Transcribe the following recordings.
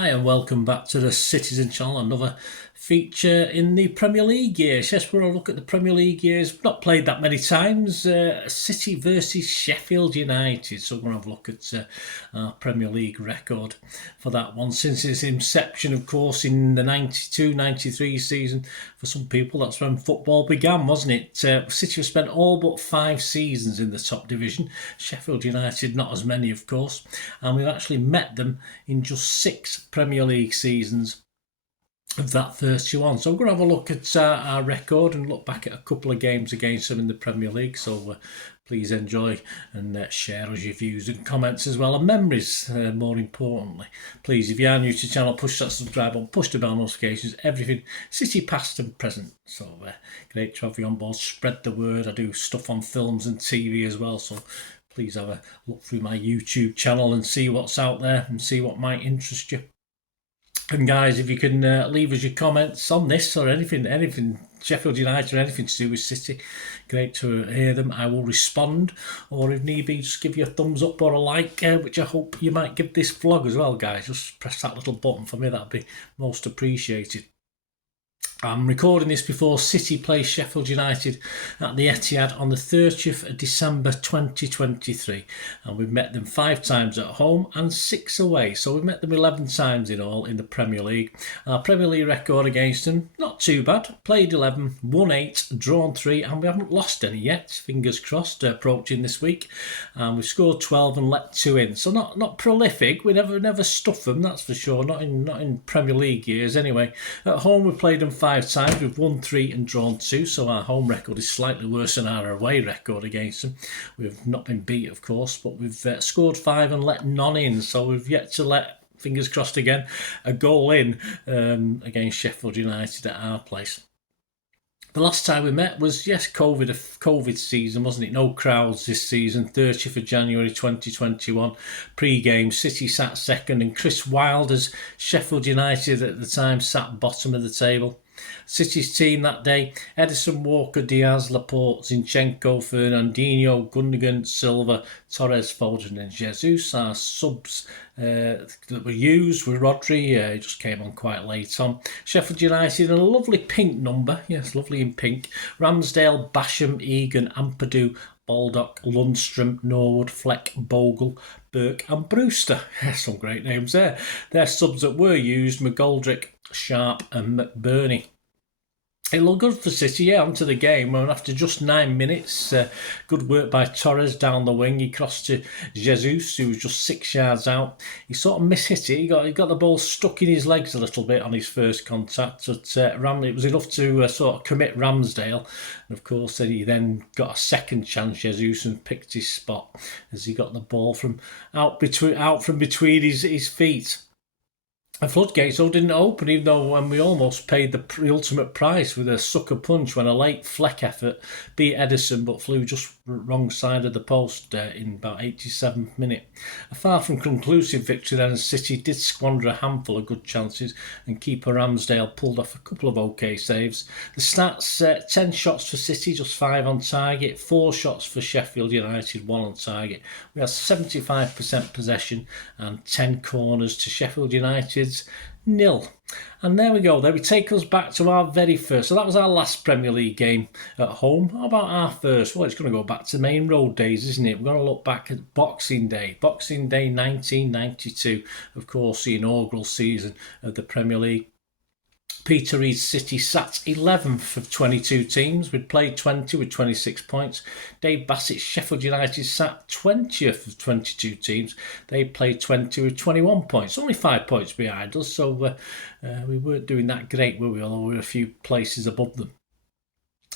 Hi and welcome back to the Citizen channel, another feature in the Premier League years. Yes, we're going to look at the Premier League years. We've not played that many times. City versus Sheffield United. So we're going to have a look at our Premier League record for that one. Since its inception, of course, in the 92-93 season. For some people, that's when football began, wasn't it? City have spent all but 5 seasons in the top division. Sheffield United, not as many, of course. And we've actually met them in just 6 Premier League seasons of that 31. So we're going to have a look at our record and look back at a couple of games against them in the Premier League. So please enjoy and share us your views and comments as well, and memories more importantly. Please, if you are new to the channel, push that subscribe button, push the bell notifications, everything City past and present. So great to have you on board. Spread the word. I do stuff on films and TV as well, so please have a look through my YouTube channel and see what's out there and see what might interest you. And guys, if you can leave us your comments on this or anything Sheffield United or anything to do with City, great to hear them. I will respond, or if need be, just give you a thumbs up or a like, which I hope you might give this vlog as well, guys. Just press that little button for me, that'd be most appreciated. I'm recording this before City play Sheffield United at the Etihad on the 30th of December 2023, and we've met them 5 times at home and 6 away, so we've met them 11 times in all in the Premier League. Our Premier League record against them, not too bad. Played 11, won 8, drawn 3, and we haven't lost any yet, fingers crossed, approaching this week. And we've scored 12 and let 2 in, so not prolific. We never stuff them, that's for sure, not in Premier League years anyway. At home we played them 5 times, we've won 3 and drawn 2, so our home record is slightly worse than our away record against them. We've not been beat, of course, but we've scored 5 and let none in, so we've yet to let, fingers crossed again, a goal in against Sheffield United at our place. The last time we met was, yes, COVID season, wasn't it? No crowds this season, 30th of January 2021. Pre-game, City sat second and Chris Wilder's Sheffield United at the time sat bottom of the table. City's team that day: Edison, Walker, Diaz, Laporte, Zinchenko, Fernandinho, Gundogan, Silva, Torres, Foden and Jesus. Our subs that were used were Rodri, he just came on quite late on. Sheffield United in a lovely pink number, yes, lovely in pink. Ramsdale, Basham, Egan, Ampadu, Baldock, Lundstrom, Norwood, Fleck, Bogle, Burke and Brewster. Some great names there. Their subs that were used: McGoldrick, Sharp and McBurney. It looked good for City, yeah, onto the game. And after just 9 minutes, good work by Torres down the wing. He crossed to Jesus, who was just 6 yards out. He sort of mishit it. He got the ball stuck in his legs a little bit on his first contact. But it was enough to sort of commit Ramsdale. And of course, he then got a second chance, Jesus, and picked his spot as he got the ball from out from between his feet. The floodgates all didn't open, even though we almost paid the ultimate price with a sucker punch when a late Fleck effort beat Edison but flew just wrong side of the post in about 87th minute. A far from conclusive victory then, as City did squander a handful of good chances and keeper Ramsdale pulled off a couple of okay saves. The stats: 10 shots for City, just 5 on target, 4 shots for Sheffield United, 1 on target. We had 75% possession and 10 corners to Sheffield United's 0. And there we go. There we take us back to our very first. So that was our last Premier League game at home. How about our first? Well, it's going to go back to Main Road days, isn't it? We're going to look back at Boxing Day. Boxing Day 1992. Of course, the inaugural season of the Premier League. Peter Reid's City sat 11th of 22 teams. We'd played 20 with 26 points. Dave Bassett's Sheffield United sat 20th of 22 teams. They played 20 with 21 points. Only 5 points behind us, so we weren't doing that great, were we? Although we were a few places above them.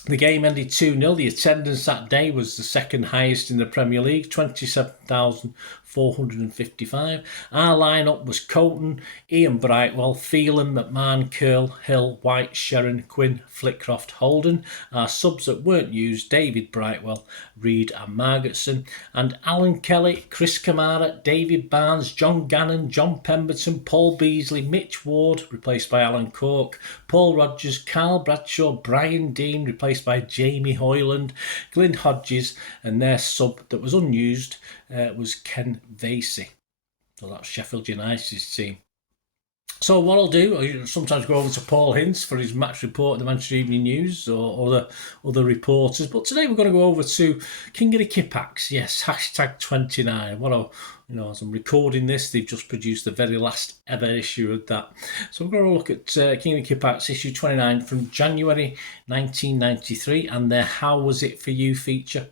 The game ended 2-0. The attendance that day was the second highest in the Premier League, 27,455. Our lineup was Creighton, Ian Brightwell, Phelan, McMahon, Curl, Hill, White, Sharon, Quinn, Flickcroft, Holden. Our subs that weren't used: David Brightwell, Reed and Margetson. And Alan Kelly, Chris Kamara, David Barnes, John Gannon, John Pemberton, Paul Beasley, Mitch Ward, replaced by Alan Cork, Paul Rogers, Carl Bradshaw, Brian Dean, replaced by Jamie Hoyland, Glyn Hodges, and their sub that was unused was Ken Vasey. So that's Sheffield United's team. So what I'll do, I sometimes go over to Paul Hince for his match report at the Manchester Evening News or other reporters. But today we're going to go over to King of the Kippax. Yes, hashtag 29. As I'm recording this, they've just produced the very last ever issue of that. So we're going to look at King of the Kippax issue 29 from January 1993 and their How Was It For You feature.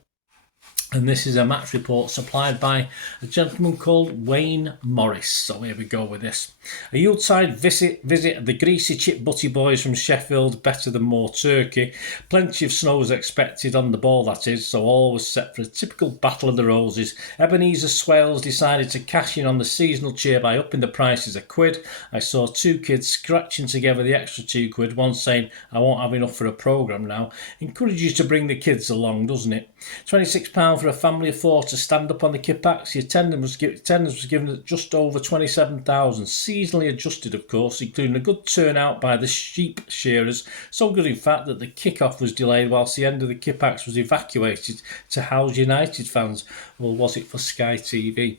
And this is a match report supplied by a gentleman called Wayne Morris. So here we go with this. A Yuletide visit of the greasy chip butty boys from Sheffield, better than more turkey. Plenty of snow was expected on the ball, that is, so all was set for a typical battle of the roses. Ebenezer Swales decided to cash in on the seasonal cheer by upping the prices £1. I saw two kids scratching together the extra £2, one saying, I won't have enough for a programme now. Encourages you to bring the kids along, doesn't it? £26 for a family of 4 to stand up on the Kippax. The attendance was given at just over 27,000, seasonally adjusted of course, including a good turnout by the sheep shearers, so good in fact that the kick-off was delayed whilst the end of the Kippax was evacuated to house United fans, or was it for Sky TV?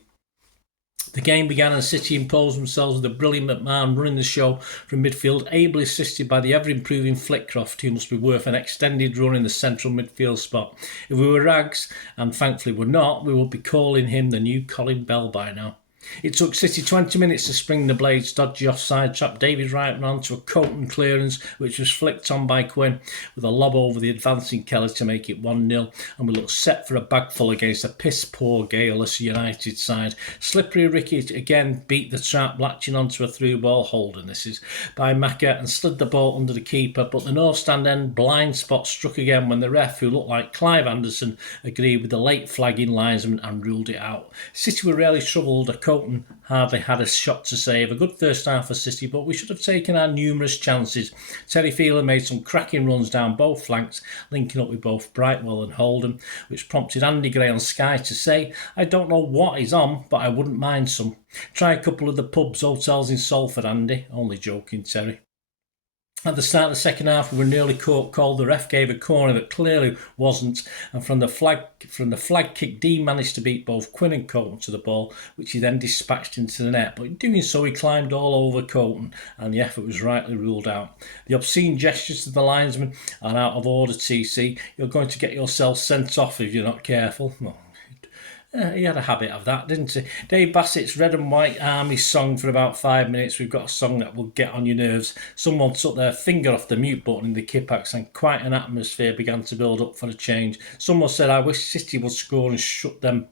The game began and City imposed themselves with a brilliant McMahon running the show from midfield, ably assisted by the ever-improving Flitcroft, who must be worth an extended run in the central midfield spot. If we were rags, and thankfully we're not, we would be calling him the new Colin Bell by now. It took City 20 minutes to spring the blades, dodgy offside trap. David Wright ran onto a Creighton clearance, which was flicked on by Quinn with a lob over the advancing Kelly to make it 1-0, and we looked set for a bagful against a piss-poor Galeless United side. Slippery Ricky again beat the trap, latching onto a through ball, Holden this is, by Macca, and slid the ball under the keeper, but the North Stand end blind spot struck again when the ref, who looked like Clive Anderson, agreed with the late flagging linesman and ruled it out. City were rarely troubled. Creighton hardly had a shot to save. A good first half for City, but we should have taken our numerous chances. Terry Phelan made some cracking runs down both flanks, linking up with both Brightwell and Holden, which prompted Andy Gray on Sky to say, I don't know what he's on, but I wouldn't mind some. Try a couple of the pubs, hotels in Salford, Andy. Only joking, Terry. At the start of the second half, we were nearly called. The ref gave a corner that clearly wasn't, and from the flag kick, Dean managed to beat both Quinn and Creighton to the ball, which he then dispatched into the net. But in doing so, he climbed all over Creighton, and the effort was rightly ruled out. The obscene gestures to the linesman are out of order, TC. You're going to get yourself sent off if you're not careful. Well, he had a habit of that, didn't he? Dave Bassett's Red and White Army song for about 5 minutes. We've got a song that will get on your nerves. Someone took their finger off the mute button in the Kippax and quite an atmosphere began to build up for a change. Someone said, I wish City would score and shut them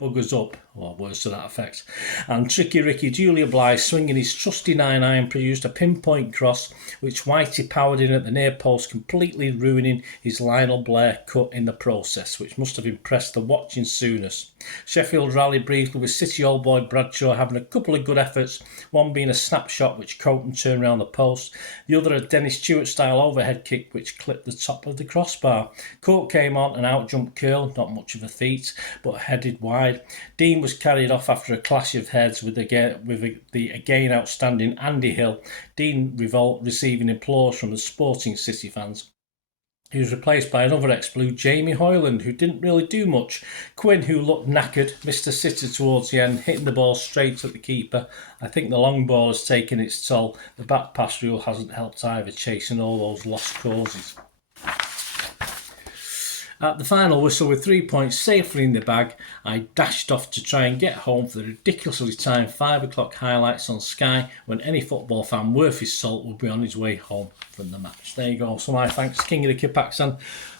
buggers up, or words to that effect. And Tricky Ricky, duly obliged, swinging his trusty 9-iron, produced a pinpoint cross which Whitey powered in at the near post, completely ruining his Lionel Blair cut in the process, which must have impressed the watching Sooners. Sheffield rallied briefly with City old boy Bradshaw having a couple of good efforts, one being a snapshot which Creighton turned round the post, the other a Dennis Stewart style overhead kick which clipped the top of the crossbar. Court came on and out-jumped Curl, not much of a feat, but headed wide. Dean was carried off after a clash of heads with the again outstanding Andy Hill. Dean receiving applause from the sporting City fans. He was replaced by another ex-Blue, Jamie Hoyland, who didn't really do much. Quinn, who looked knackered, missed a sitter towards the end, hitting the ball straight at the keeper. I think the long ball has taken its toll. The back pass rule hasn't helped either, chasing all those lost causes. At the final whistle, with 3 points safely in the bag, I dashed off to try and get home for the ridiculously timed 5 o'clock highlights on Sky, when any football fan worth his salt would be on his way home from the match. There you go. So my thanks to King of the Kippax and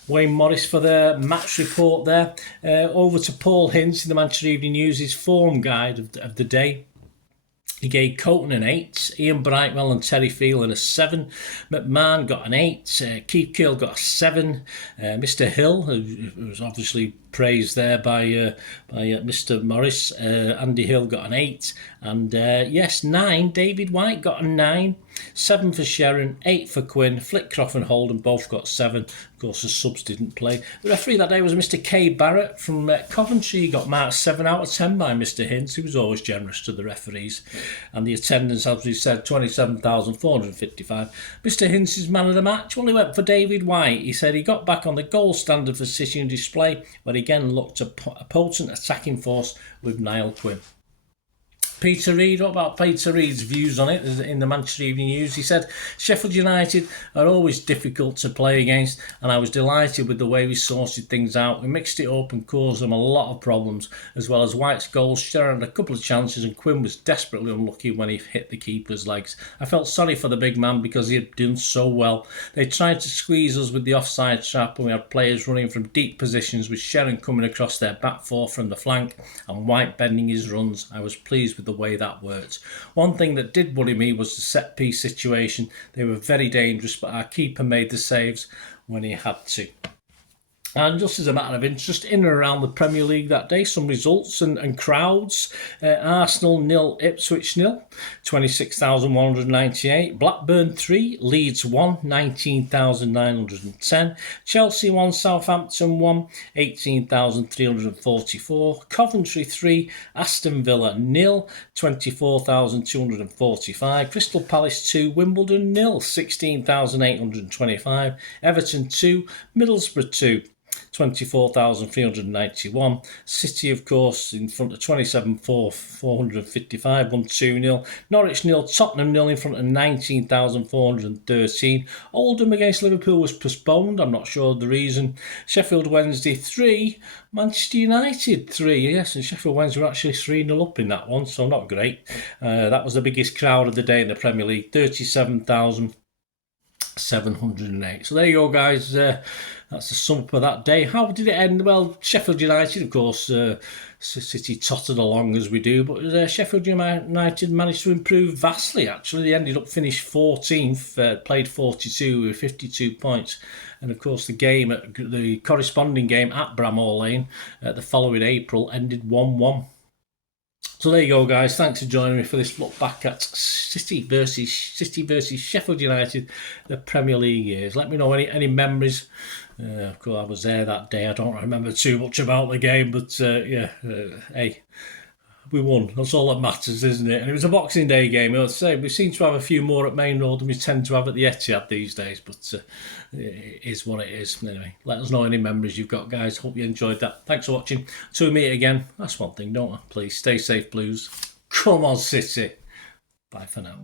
Wayne Morris for their match report there. Over to Paul Hince in the Manchester Evening News' form guide of the day. He gave Creighton an 8, Ian Brightwell and Terry Phelan a 7, McMahon got an 8, Keith Curl got a 7, Mr Hill, who was obviously praised there by Mr Morris, Andy Hill got an 8, and 9, David White got a 9, 7 for Sharon, 8 for Quinn, Flitcroft and Holden both got 7. Of course, the subs didn't play. The referee that day was Mr Kay Barrett from Coventry. He got marked 7 out of 10 by Mr Hince, who was always generous to the referees. And the attendance, as we said, 27,455. Mr Hince's man of the match, well, he went for David White. He said he got back on the gold standard for City and display, but again looked a potent attacking force with Niall Quinn. Peter Reid. What about Peter Reid's views on it in the Manchester Evening News? He said, Sheffield United are always difficult to play against, and I was delighted with the way we sorted things out. We mixed it up and caused them a lot of problems, as well as White's goals. Sharon had a couple of chances, and Quinn was desperately unlucky when he hit the keeper's legs. I felt sorry for the big man because he had done so well. They tried to squeeze us with the offside trap, and we had players running from deep positions with Sharon coming across their back four from the flank and White bending his runs. I was pleased with the way that worked. One thing that did worry me was the set piece situation. They were very dangerous, but our keeper made the saves when he had to. And just as a matter of interest, in and around the Premier League that day, some results and crowds. Arsenal 0, Ipswich 0, 26,198. Blackburn 3, Leeds 1, 19,910. Chelsea 1, Southampton 1, 18,344. Coventry 3, Aston Villa 0, 24,245. Crystal Palace 2, Wimbledon 0, 16,825. Everton 2, Middlesbrough 2, 24,391. City, of course, in front of 27,455, won 2-0. Norwich 0, Tottenham 0 in front of 19,413. Oldham against Liverpool was postponed. I'm not sure of the reason. Sheffield Wednesday 3, Manchester United 3. Yes, and Sheffield Wednesday were actually 3-0 up in that one, so not great. That was the biggest crowd of the day in the Premier League, 37,708. So there you go, guys. That's the sum for that day. How did it end? Well, Sheffield United, of course, City tottered along as we do, but Sheffield United managed to improve vastly, actually. They ended up finished 14th, played 42 with 52 points. And, of course, the corresponding game at Bramall Lane the following April ended 1-1. So there you go, guys. Thanks for joining me for this look back at City versus Sheffield United, the Premier League years. Let me know any memories. Of course, I was there that day. I don't remember too much about the game, but hey, we won. That's all that matters, isn't it? And it was a Boxing Day game. I'd say we seem to have a few more at Main Road than we tend to have at the Etihad these days, but it is what it is. Anyway, let us know any memories you've got, guys. Hope you enjoyed that. Thanks for watching. Till we meet again, that's one thing, don't I? Please stay safe, Blues. Come on, City. Bye for now.